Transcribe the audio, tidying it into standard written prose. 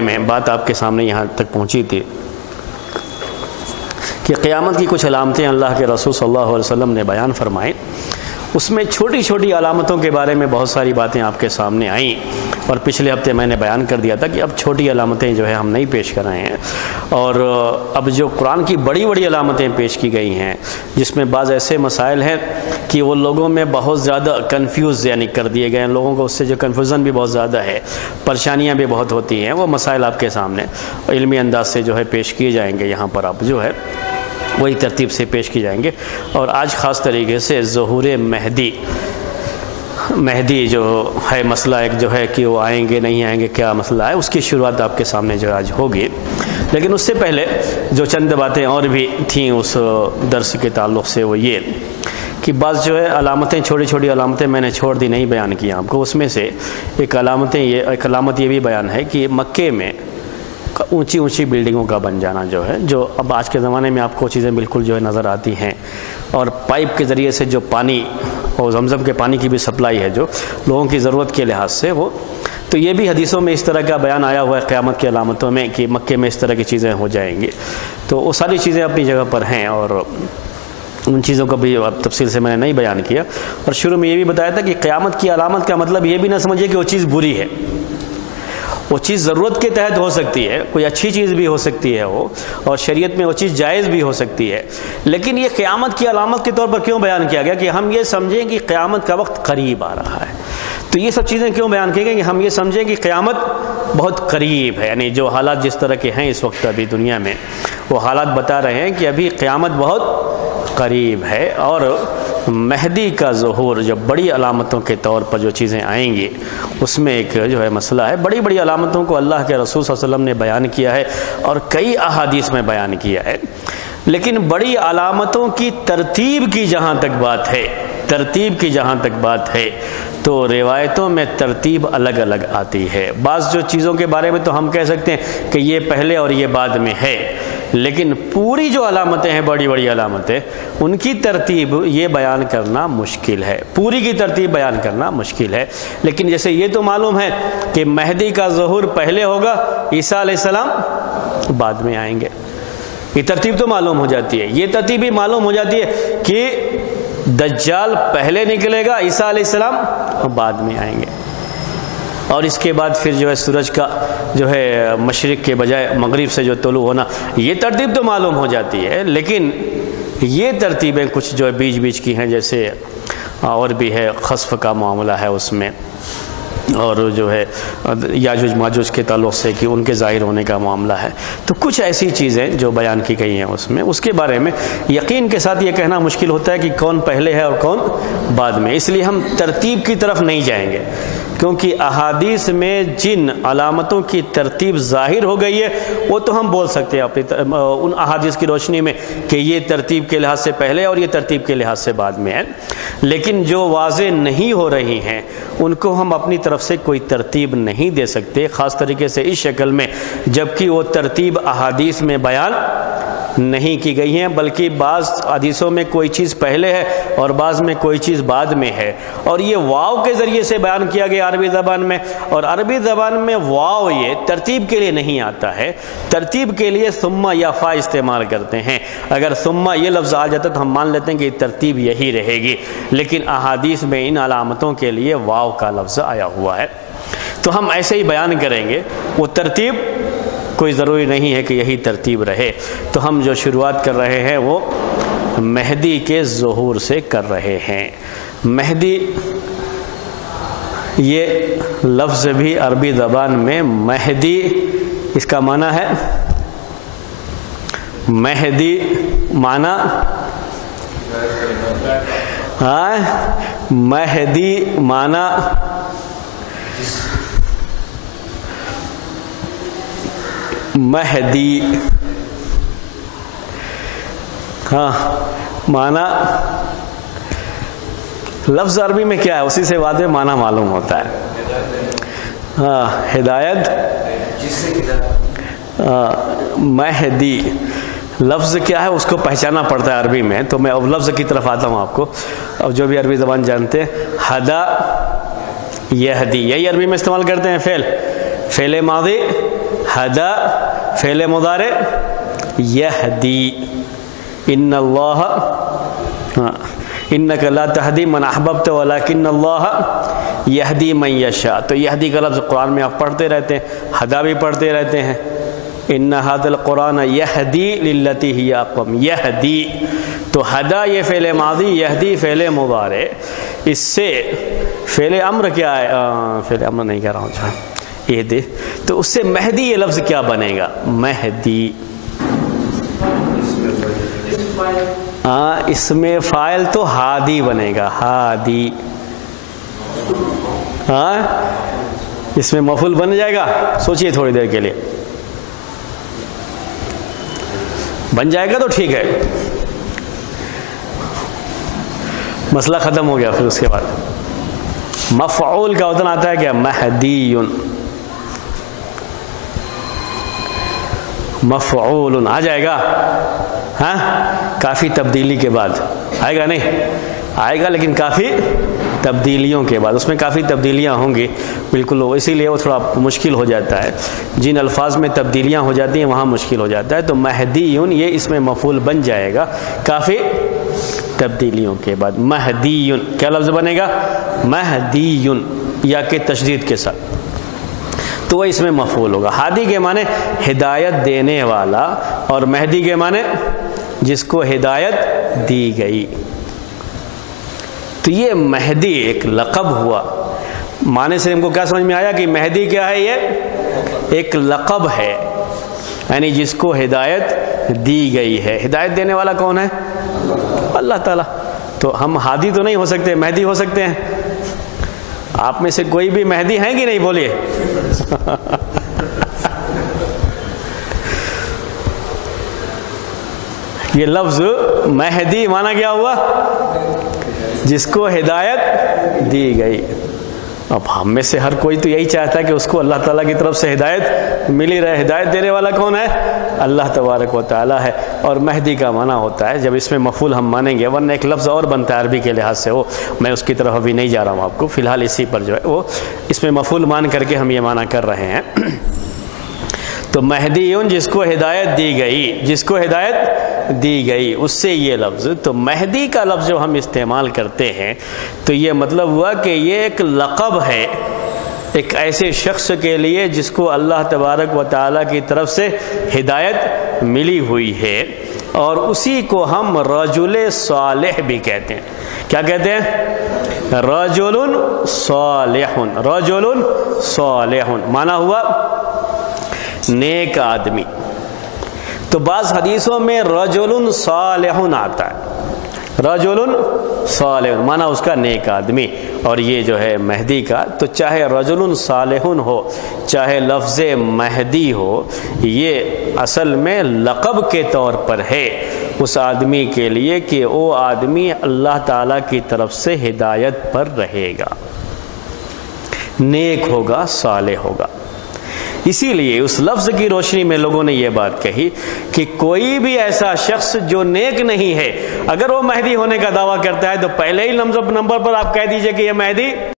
میں بات آپ کے سامنے یہاں تک پہنچی تھی کہ قیامت کی کچھ علامتیں اللہ کے رسول صلی اللہ علیہ وسلم نے بیان فرمائیں. اس میں چھوٹی چھوٹی علامتوں کے بارے میں بہت ساری باتیں آپ کے سامنے آئیں، اور پچھلے ہفتے میں نے بیان کر دیا تھا کہ اب چھوٹی علامتیں جو ہے ہم نہیں پیش کر رہے ہیں، اور اب جو قرآن کی بڑی بڑی علامتیں پیش کی گئی ہیں جس میں بعض ایسے مسائل ہیں کہ وہ لوگوں میں بہت زیادہ کنفیوز یعنی کر دیے گئے ہیں، لوگوں کو اس سے جو کنفیوژن بھی بہت زیادہ ہے، پریشانیاں بھی بہت ہوتی ہیں. وہ مسائل آپ کے سامنے علمی انداز سے جو ہے پیش کیے جائیں گے، یہاں پر آپ جو ہے وہی ترتیب سے پیش کی جائیں گے. اور آج خاص طریقے سے ظہور مہدی جو ہے مسئلہ ایک جو ہے کہ وہ آئیں گے نہیں آئیں گے، کیا مسئلہ ہے، اس کی شروعات آپ کے سامنے جو آج ہوگی. لیکن اس سے پہلے جو چند باتیں اور بھی تھیں اس درس کے تعلق سے، وہ یہ کہ بعض جو ہے علامتیں، چھوٹی چھوٹی علامتیں میں نے چھوڑ دی، نہیں بیان کی آپ کو. اس میں سے ایک علامت یہ بھی بیان ہے کہ مکے میں اونچی اونچی بلڈنگوں کا بن جانا جو ہے، جو اب آج کے زمانے میں آپ کو چیزیں بالکل جو ہے نظر آتی ہیں، اور پائپ کے ذریعے سے جو پانی اور زمزم کے پانی کی بھی سپلائی ہے جو لوگوں کی ضرورت کے لحاظ سے، وہ تو یہ بھی حدیثوں میں اس طرح کا بیان آیا ہوا ہے قیامت کی علامتوں میں کہ مکے میں اس طرح کی چیزیں ہو جائیں گی. تو وہ ساری چیزیں اپنی جگہ پر ہیں، اور ان چیزوں کو بھی تفصیل سے میں نے نہیں بیان کیا. اور شروع میں یہ بھی بتایا تھا کہ قیامت کی علامت کا مطلب یہ بھی نہ سمجھے کہ وہ چیز بری ہے. وہ چیز ضرورت کے تحت ہو سکتی ہے، کوئی اچھی چیز بھی ہو سکتی ہے وہ، اور شریعت میں وہ چیز جائز بھی ہو سکتی ہے. لیکن یہ قیامت کی علامت کے طور پر کیوں بیان کیا گیا کہ ہم یہ سمجھیں کہ قیامت کا وقت قریب آ رہا ہے. تو یہ سب چیزیں کیوں بیان کی گئی کہ ہم یہ سمجھیں کہ قیامت بہت قریب ہے. یعنی جو حالات جس طرح کے ہیں اس وقت ابھی دنیا میں، وہ حالات بتا رہے ہیں کہ ابھی قیامت بہت قریب ہے. اور مہدی کا ظہور جو بڑی علامتوں کے طور پر جو چیزیں آئیں گی، اس میں ایک جو ہے مسئلہ ہے. بڑی بڑی علامتوں کو اللہ کے رسول صلی اللہ علیہ وسلم نے بیان کیا ہے اور کئی احادیث میں بیان کیا ہے. لیکن بڑی علامتوں کی ترتیب کی جہاں تک بات ہے تو روایتوں میں ترتیب الگ الگ آتی ہے. بعض جو چیزوں کے بارے میں تو ہم کہہ سکتے ہیں کہ یہ پہلے اور یہ بعد میں ہے، لیکن پوری جو علامتیں ہیں، بڑی بڑی علامتیں، ان کی ترتیب یہ بیان کرنا مشکل ہے، پوری کی ترتیب بیان کرنا مشکل ہے. لیکن جیسے یہ تو معلوم ہے کہ مہدی کا ظہور پہلے ہوگا، عیسیٰ علیہ السلام بعد میں آئیں گے، یہ ترتیب تو معلوم ہو جاتی ہے. یہ ترتیب بھی معلوم ہو جاتی ہے کہ دجال پہلے نکلے گا، عیسیٰ علیہ السلام بعد میں آئیں گے. اور اس کے بعد پھر جو ہے سورج کا جو ہے مشرق کے بجائے مغرب سے جو طلوع ہونا، یہ ترتیب تو معلوم ہو جاتی ہے. لیکن یہ ترتیبیں کچھ جو ہے بیچ کی ہیں، جیسے اور بھی ہے خسف کا معاملہ ہے اس میں، اور جو ہے یاجوج ماجوج کے تعلق سے کہ ان کے ظاہر ہونے کا معاملہ ہے. تو کچھ ایسی چیزیں جو بیان کی گئی ہیں اس کے بارے میں یقین کے ساتھ یہ کہنا مشکل ہوتا ہے کہ کون پہلے ہے اور کون بعد میں. اس لیے ہم ترتیب کی طرف نہیں جائیں گے، کیونکہ احادیث میں جن علامتوں کی ترتیب ظاہر ہو گئی ہے وہ تو ہم بول سکتے ہیں اپنی ان احادیث کی روشنی میں کہ یہ ترتیب کے لحاظ سے پہلے اور یہ ترتیب کے لحاظ سے بعد میں ہے. لیکن جو واضح نہیں ہو رہی ہیں ان کو ہم اپنی طرف سے کوئی ترتیب نہیں دے سکتے، خاص طریقے سے اس شکل میں جبکہ وہ ترتیب احادیث میں بیان نہیں کی گئی ہیں، بلکہ بعض حدیثوں میں کوئی چیز پہلے ہے اور بعض میں کوئی چیز بعد میں ہے. اور یہ واو کے ذریعے سے بیان کیا گیا عربی زبان میں، اور عربی زبان میں واو یہ ترتیب کے لیے نہیں آتا ہے، ترتیب کے لیے ثم یا فا استعمال کرتے ہیں. اگر ثم یہ لفظ آ جاتا تو ہم مان لیتے ہیں کہ ترتیب یہی رہے گی، لیکن احادیث میں ان علامتوں کے لیے واو کا لفظ آیا ہوا ہے. تو ہم ایسے ہی بیان کریں گے، وہ ترتیب کوئی ضروری نہیں ہے کہ یہی ترتیب رہے. تو ہم جو شروعات کر رہے ہیں وہ مہدی کے ظہور سے کر رہے ہیں. مہدی یہ لفظ بھی عربی زبان میں مہدی، اس کا معنی ہے مہدی، معنی مہدی معنی مہدی، معنی لفظ عربی میں کیا ہے اسی سے واضح معنی معلوم ہوتا ہے. ہدایت، مہدی لفظ کیا ہے اس کو پہچانا پڑتا ہے عربی میں. تو میں اب لفظ کی طرف آتا ہوں آپ کو. اب جو بھی عربی زبان جانتے ہیں، ہدا یہدی، یہی عربی میں استعمال کرتے ہیں فعل ماضی ہدا فعل مضارع، یہدی، ان اللہ انک لا تہدی من احببت ولکن اللہ یہدی من یشاء. تو یہدی کا لفظ قرآن میں آپ پڑھتے رہتے ہیں، ہدا بھی پڑھتے رہتے ہیں. ان ھذا القرآن یہدی للتی ہی اقوم، یہدی. تو ہدا یہ فعل ماضی، یہدی فعل مضارع. اس سے فعل امر کیا ہے؟ فعل امر نہیں کہہ رہا ہوں، یہدی. تو اس سے مہدی یہ لفظ کیا بنے گا؟ مہدی. اس میں فاعل تو ہادی بنے گا، ہادی. اس میں مفعول بن جائے گا. سوچئے تھوڑی دیر کے لیے، بن جائے گا تو ٹھیک ہے، مسئلہ ختم ہو گیا. پھر اس کے بعد مفعول کا وزن آتا ہے کیا؟ مہدیٌ. مفعول آ جائے گا. ہاں، کافی تبدیلی کے بعد آئے گا. نہیں آئے گا، لیکن کافی تبدیلیوں کے بعد. اس میں کافی تبدیلیاں ہوں گی بالکل، اسی لیے وہ تھوڑا مشکل ہو جاتا ہے. جن الفاظ میں تبدیلیاں ہو جاتی ہیں وہاں مشکل ہو جاتا ہے. تو مہدیٌ یہ اس میں مفعول بن جائے گا کافی تبدیلیوں کے بعد. مہدیٌ کیا لفظ بنے گا؟ مہدیٌ، یا کہ تشدید کے ساتھ. تو وہ اس میں مفعول ہوگا. ہادی کے معنی ہدایت دینے والا، اور مہدی کے معنی جس کو ہدایت دی گئی. تو یہ مہدی ایک لقب ہوا. معنی سے ہم کو کیا سمجھ میں آیا کہ مہدی کیا ہے؟ یہ ایک لقب ہے، یعنی جس کو ہدایت دی گئی ہے. ہدایت دینے والا کون ہے؟ اللہ تعالیٰ. تو ہم ہادی تو نہیں ہو سکتے، مہدی ہو سکتے ہیں. آپ میں سے کوئی بھی مہدی ہیں کہ نہیں؟ بولیے. یہ لفظ مہدی معنی کیا ہوا؟ جس کو ہدایت دی گئی. اب ہم میں سے ہر کوئی تو یہی چاہتا ہے کہ اس کو اللہ تعالیٰ کی طرف سے ہدایت ملی رہے. ہدایت دینے والا کون ہے؟ اللہ تبارک و تعالیٰ ہے. اور مہدی کا معنی ہوتا ہے، جب اس میں مفعول ہم مانیں گے، ورنہ ایک لفظ اور بنتا ہے عربی کے لحاظ سے، وہ میں اس کی طرف ابھی نہیں جا رہا ہوں. آپ کو فی الحال اسی پر جو ہے وہ اس میں مفعول مان کر کے ہم یہ معنی کر رہے ہیں. تو مہدیٌ جس کو ہدایت دی گئی، جس کو ہدایت دی گئی، اس سے یہ لفظ. تو مہدی کا لفظ جو ہم استعمال کرتے ہیں تو یہ مطلب ہوا کہ یہ ایک لقب ہے ایک ایسے شخص کے لیے جس کو اللہ تبارک و تعالیٰ کی طرف سے ہدایت ملی ہوئی ہے. اور اسی کو ہم رجل صالح بھی کہتے ہیں. کیا کہتے ہیں؟ رجل صالح. رجل صالح معنی ہوا نیک آدمی. تو بعض حدیثوں میں رجل صالح آتا ہے. رجل صالح معنی اس کا نیک آدمی. اور یہ جو ہے مہدی کا، تو چاہے رجل صالح ہو چاہے لفظ مہدی ہو، یہ اصل میں لقب کے طور پر ہے اس آدمی کے لیے کہ وہ آدمی اللہ تعالیٰ کی طرف سے ہدایت پر رہے گا، نیک ہوگا، صالح ہوگا. اسی لیے اس لفظ کی روشنی میں لوگوں نے یہ بات کہی کہ کوئی بھی ایسا شخص جو نیک نہیں ہے، اگر وہ مہدی ہونے کا دعویٰ کرتا ہے تو پہلے ہی نمبر پر آپ کہہ دیجئے کہ یہ مہدی